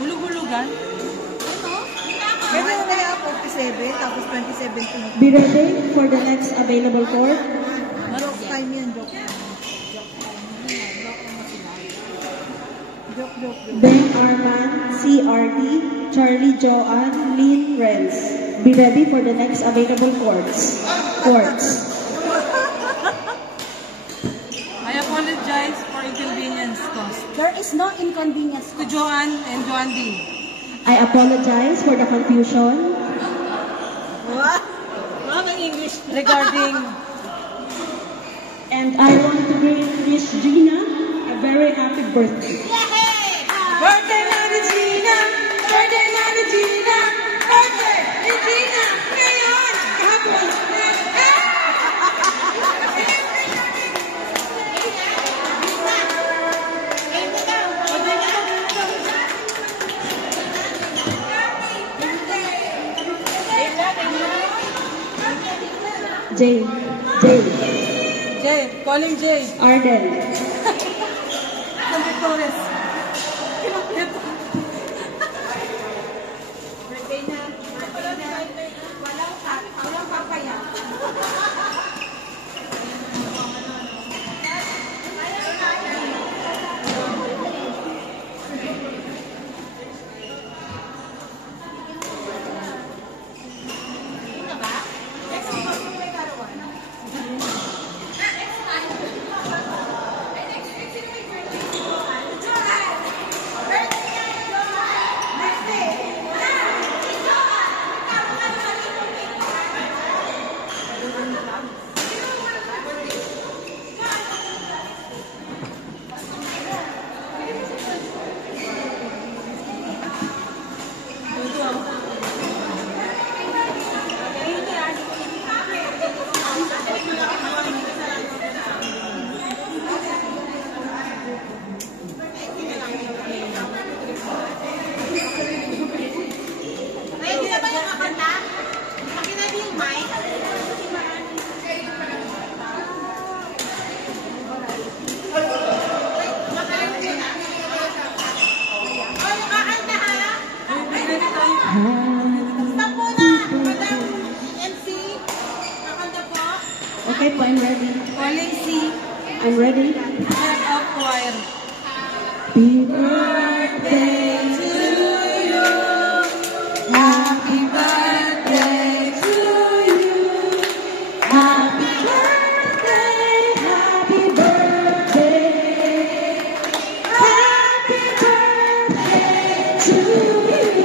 Hulug-hulugan? Ganyan kaya 47, tapos 2017. Be ready for the next available court. Joke time yan, joke time. Joke. Ben Arman, CRT, Charlie Joanne, Lynn Renz. Be ready for the next available courts. I apologize for inconvenience caused. There is no inconvenience. To Joanne and Joanne D. I apologize for the confusion. What? What in English? Regarding... And I want to wish Gina a very happy birthday. Birthday na ni Gina! Birthday na ni Gina! Birthday ni Gina! Ngayon! Hapon! Jay. Jay, call him Jay. Arden. Torres. Walang papaya. Okay po, I'm ready. Calling C. I'm ready. Head of choir. Happy birthday to you. Happy birthday to you. Happy birthday, happy birthday. Happy birthday to you.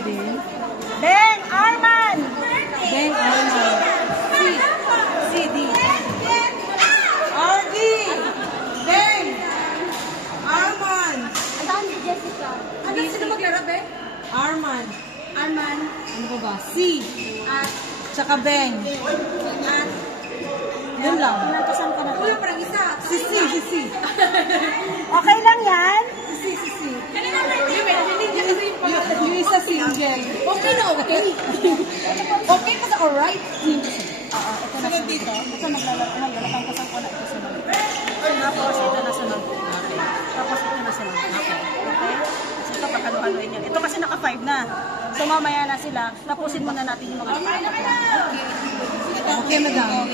Din. Beng Arman. Beng Arman. C. D. R. D. Beng. Arman. Ano sino maglaro, Beng? Arman. Arman. Ano ba ba? C. At Tsaka Beng. at Yun lang. Pinantasan ka na. Uy, parang isa. Si C. Si C. Okay lang yan? Si C. Si C. Yung isa single. Okay na okay. Okay pa sa alright? Oo, ito na Sunod dito. Ito naglalakang kasang ko na ito sunod. Tapos ito na sunod. Tapos ito na sunod. Okay. Kasi ito pagkano-anoin yan. Ito kasi naka-5 na. So mamaya na sila. Tapusin muna natin yung mga Okay, madam.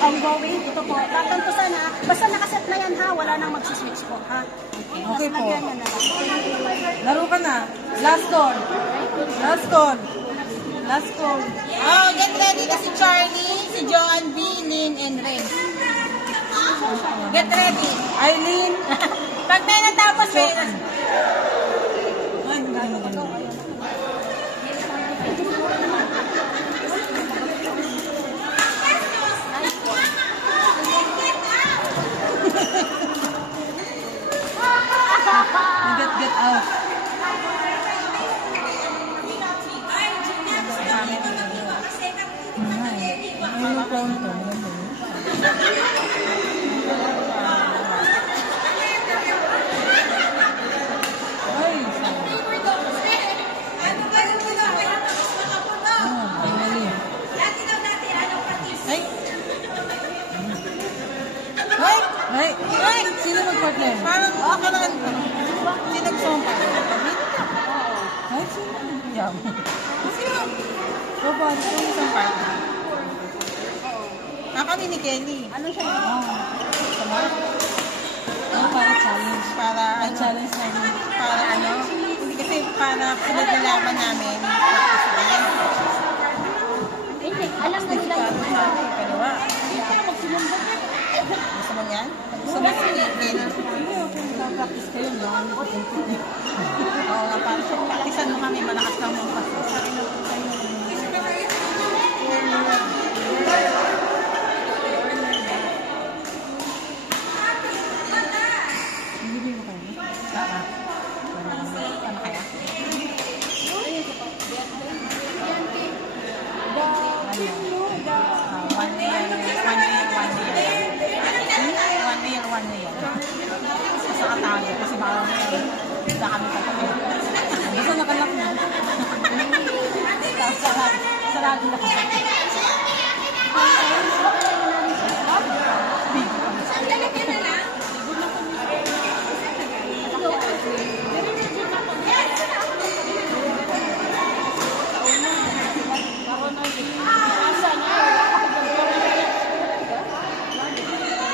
ongoing. Ito po. Tatanto sana. Basta nakaset na yan ha. Wala nang magsiswitch po ha. Okay po. Lagyan nyo na lang. Laro ka na. Last call. Last call. Last call. Oh, get ready na si Charlie, si Joanne B, Lynn, and Ren. Get ready. Eileen. Pag may natapos, may Ay, hindi na maganda. Get out. Ano pa ito? Ay, Eileen. Ay. Ay. Ay. Sino mag-partner? parang akalan. Sino gusto mong pa? Ay, sino? Yam. Sino? Baba, sino isang partner? Kami ni Kelly. Ano siya? Sama? Ano para challenge? Para ano? Challenge namin. Para ano? Hindi kasi para pinaglalaban namin. Hindi. Alam na nila yung Kalawa. Gusto mo yan? Gusto mo si Kelly? Sige, okay. Practice kayo. Lang. Oo nga, para practicean mo kami. Malakas lang mong pasos. Hindi mo kayo. Ano kaya? One year. Sa katago. Kasi baka hindi kami katago. Basta nakalak na. Sarado na kasi.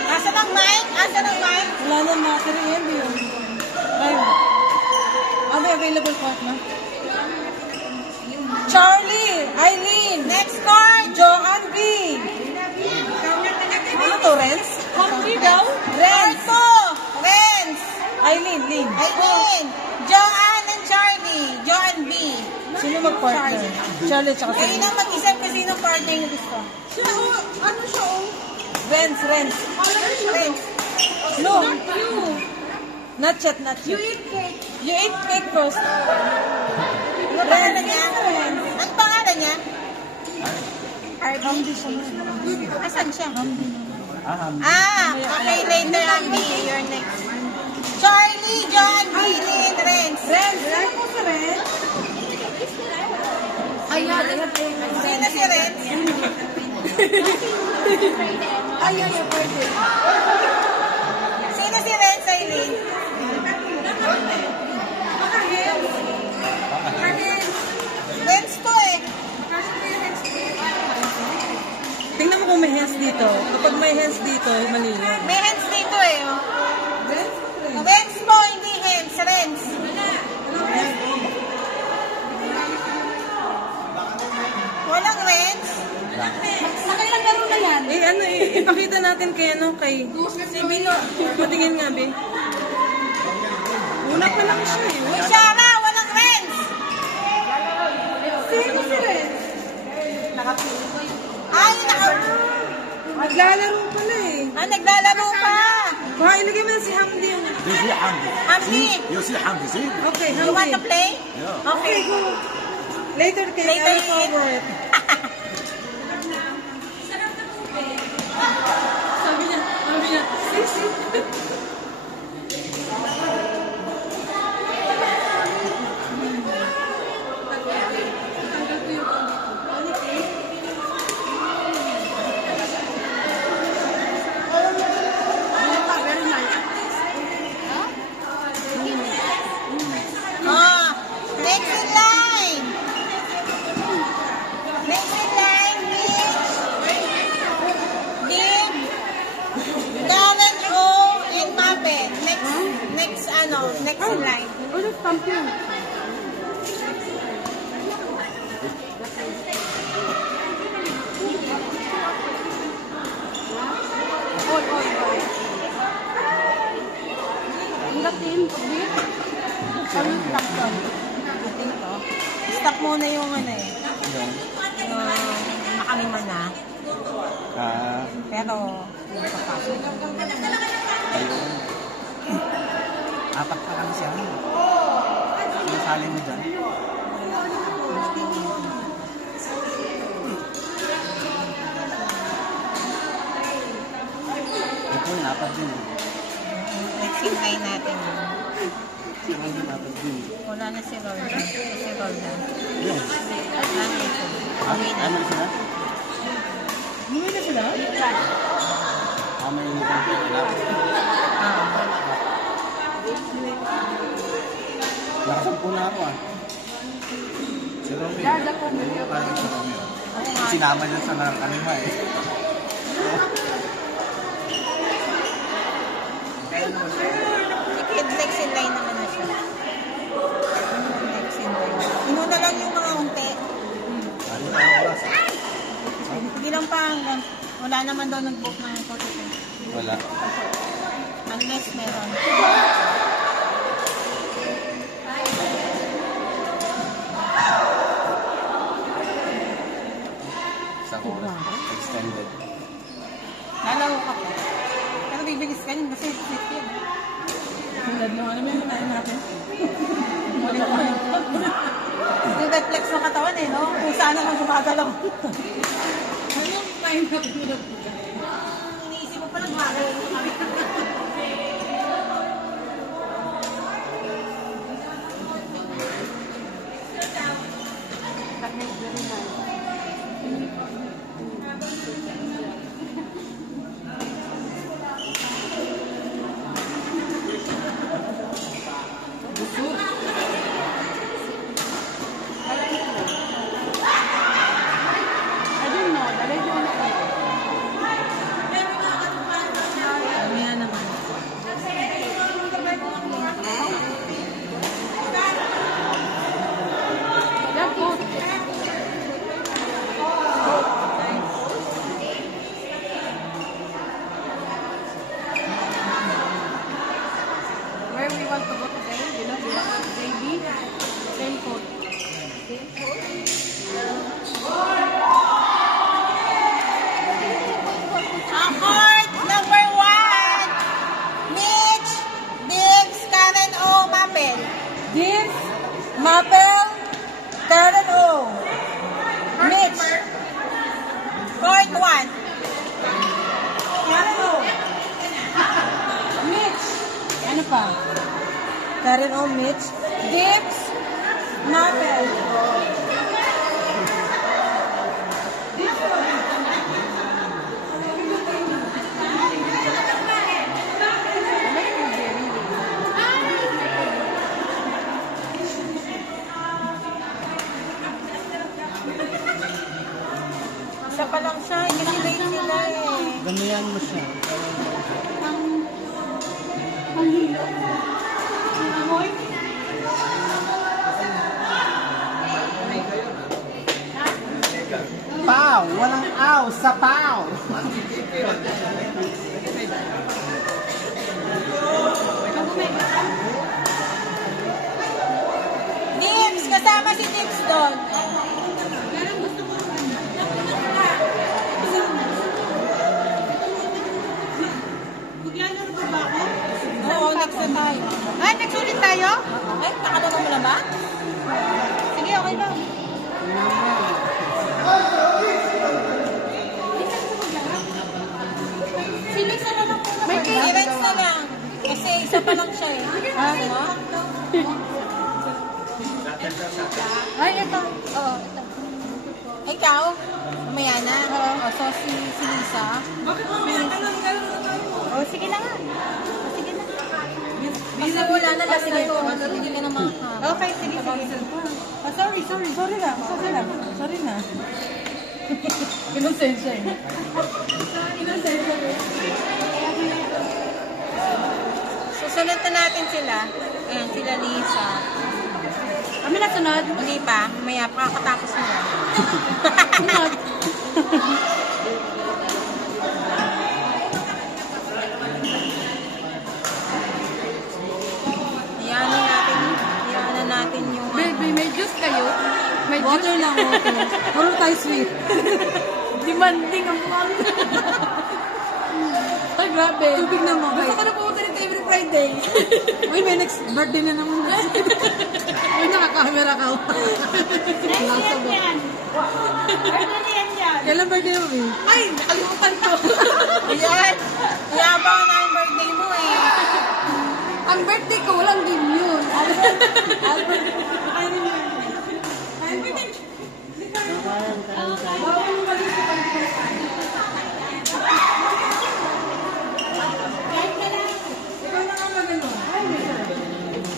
Asa ng mic? Asa ng mic? Wala na battery yan. Ay, ano yung available part na? Charlie! Eileen! Next card! Joanne B! Ano to, Renz? daw? Renz! Renz! Eileen, Lynn. Aileen! Joanne and Charlie. Joanne B. Sino mag-partner? Charlie tsaka Kayo si na mag-isip kasi ng partner yung gusto. Ano siya oh? Renz, Renz. Renz. No. Not yet, not yet. You eat cake first. Ano pangalan niya? Ang pangalan niya? Hamdi siya. Asan siya? Okay, later, Ambi. You're next. Charlie, John, Billy, and Renz. Renz! Renz po si Renz? Ayan. Sino si Renz? Ayan, pwede. Sino si Renz, Aileen? Renz to eh. Tingnan mo kung may hands dito. Kapag may hands dito, mali yun. May hands dito eh. Oh. Renz po, hindi hands. Renz. Walang Renz? Nakailang laro na yan? Eh, ano eh, ipakita natin kay ano, kay... Si Bino. Patingin nga, be. Una pa lang siya eh. Uy, Shara, walang Renz. Ay, Naglalaro pala eh. naglalaro pa. Baka ilagay mo na si Hamdi yung... You see Hamdi. Hamdi. You see Hamdi, see? Okay, You want to Hamdi. play? Yeah. Okay. Go. Later, Kate. Later, I'll forward. Sabi niya, sisi. Ah, next in line. Next in line is Dib, Karen O, and Mabel. Next in line. Stop muna yung yung makalima na. Pero, hindi pa pasok. Ayun. Apat pa lang siya. Sinasali mo dyan. Ito yung apat din. Next in line natin. Sino yung apat din? Wala na si Roldan. Si Roldan. Yes. Wala na ito. Uwi na. Ano sila? Umuwi na sila? May ibang pinalapit. Nakasampu na ako Si Romeo. Parang si Romeo. Sinama niya sa nakalima eh. Si Kid, next in line naman na siya. Next in line. Inuna lang yung mga unti. Ano na ang oras? Hindi lang pa hanggang. Wala naman daw nag-book ng photo. Wala. Unless meron. Sa oras. Extended. Lalaw ka po. Pero bibilis ka yun kasi fit yun. Tulad mo, ano yung manahin natin? Yung reflex ng katawan no? Kung saan naman gumagalaw. Ano yung manahin natin? Iniisip mo pa lang gumagalaw mo kami. Where we want to go today, we have JB, same code. Accord number 1. Mitch, Diggs, Karen O, Mabel. Diggs, Mabel, Karen O. Mitch. Court 1. Karen O. Mitch. Ano pa? Karen O, Mitch. Diggs, Mabel. Isa pa lang siya, i-relate nila eh. Ganayan mo siya. Pow! Walang aw sa pow! Diggs, kasama si Diggs doon. ikaw? Mamaya na. O, so si Lisa. O, sige na nga. O, sige na. Kasi wala na lang sa'yo. Hindi ka na makakama. Okay, sige. Oh, sorry. Sorry na. Inosensya eh. Susunod na natin sila. Ayan, sila Lisa. Kami na sunod. Hindi pa. Mamaya, pakakatapos nila. Sunod. Iyanan natin yung... Baby, may juice kayo? May Water lang, water. Puro tayo sweet. Demanding ang mukha. Ay, grabe. Tubig na mo. Gusto ko na pumunta dito every Friday. Uy, may next birthday na naman. Uy, nakakamera ka. Kailan birthday mo, Uy? Ay, nakalimutan ko. Ayan! Iyabaw na yung birthday mo eh. Ang birthday ko, walang game yun.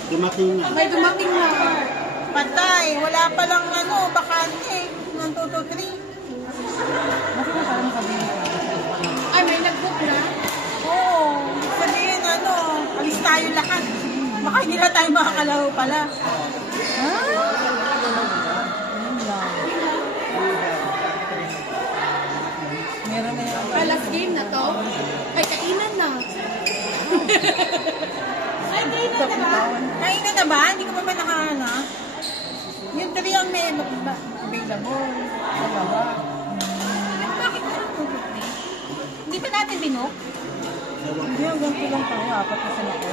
Dumating na. May dumating na. Patay! Wala pa lang bakante. 1, 2, 2, 3. Ay, may nag-book na. Oo. Sabihin, alis tayo lahat. Baka hindi na tayo makakalaro pala. Meron na yan. Last game na to. Ay, kainan na. Kainan na ba? Hindi ko pa nakahana. Yung 3 ang may available. Dalawa. Bakit meron 2, 3? Hindi ba natin binok? Hindi, hanggang lang tayo. Apat na sila ko.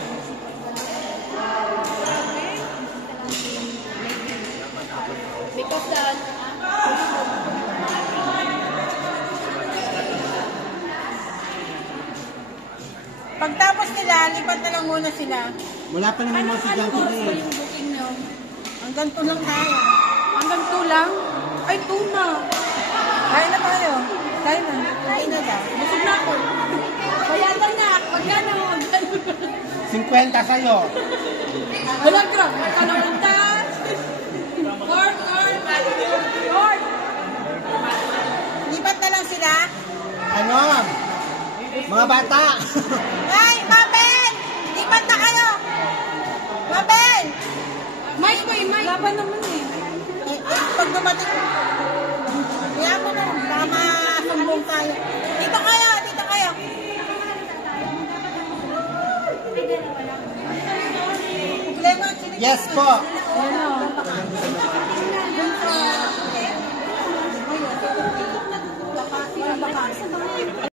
Because that, Pagtapos nila, lipat na lang muna sila. Wala pa naman mga estudyante na eh. yung booking nyo. Hanggang 2 lang tayo. Hanggang 2 lang? Ay, 2 na. Kain na tayo. Kain na. Kain na daw. Busog na ako. Bayatan na. Magkano? 50 sa'yo. Wala, grab. Kalawanta. Court. Lipat na lang sila. Ano? Mga bata. Ay, Mabel! Lipat na kayo! Mabel! Mike. Laban naman eh. Pag dumating, kaya mo na, tama, sumbong tayo. Dito kayo. Problema, Yes po. Ayun o.